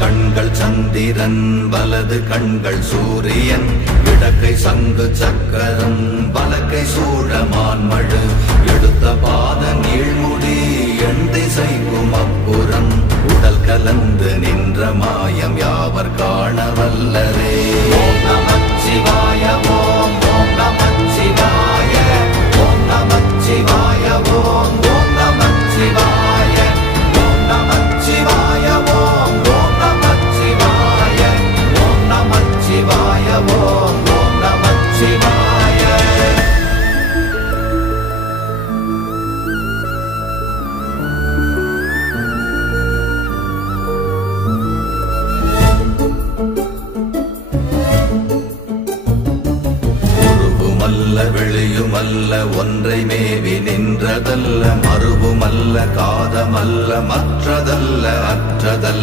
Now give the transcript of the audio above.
கண்கள் சந்திரன் வலது கண்கள் சூரியன் இடக்கை சங்கு சக்கரம் வலக்கை சூழமான்மழு எடுத்த பாத நீழ்முடி எண் திசைக்கும் அப்புறம் உடல் கலந்து நின்ற மாயம் யாவர் காண வல்லரே. ஓம் நமச்சிவாய ஓம் ஓம் நமச்சிவாய ஓம் நமச்சிவாய ஓம் ஓம் நமச்சிவாய ஓம் நமச்சிவாய ஓம் ஓம் நமச்சிவாய ஓம் நமச்சிவாய ஓம் ஓம் நமச்சிவாய. வெளியுமல்ல ஒன்றை மேவி நின்றதல்ல மறுவுமல்ல காதமல்ல மற்றதல்ல அற்றதல்ல